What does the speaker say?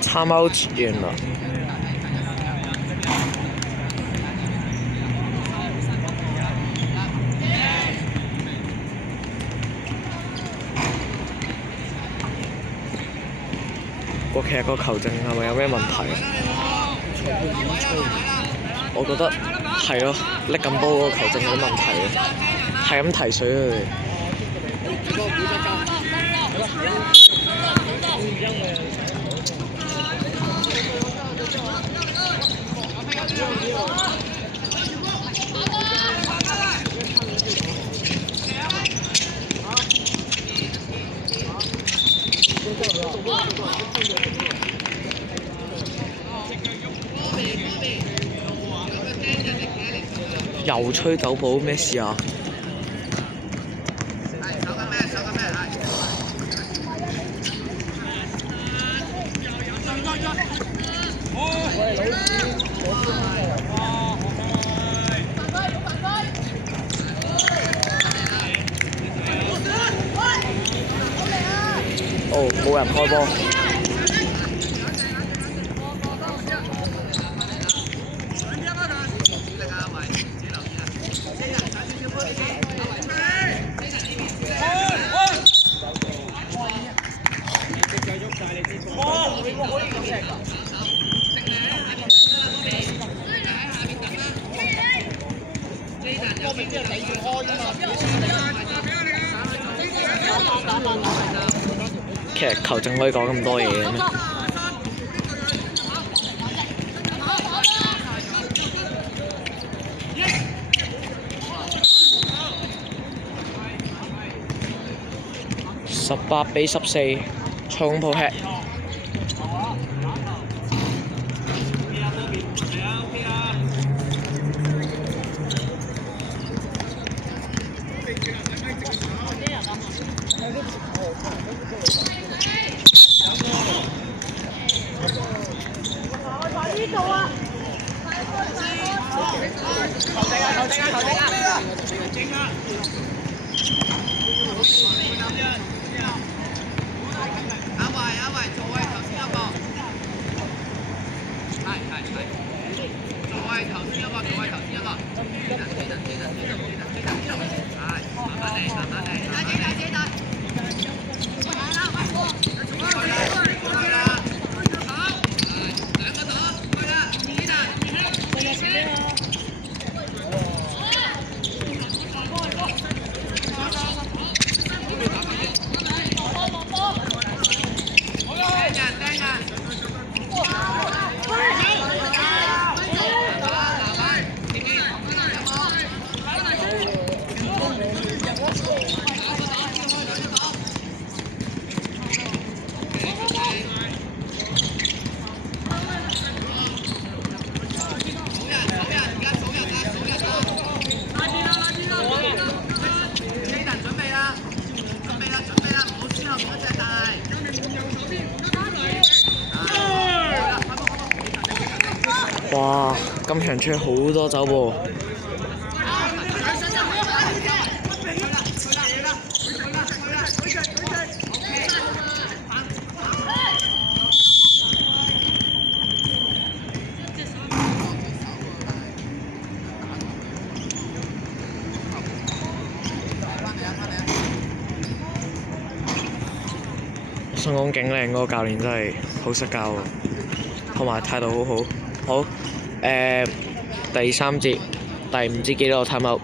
time out 完啦。其實個球證係咪有咩問題？我覺得係咯，拎咁波嗰個球證有啲問題咯，係咁提水佢哋。又吹走寶，咩事啊？哦，冇人開波。其實球證可以講咁多嘢嘅咩？18-14，衝破吃。哇！今場出去好多走噃。想講景靚嗰個教練真係好識教喎，同埋態度好好。好，第3節第唔知幾多個 time out。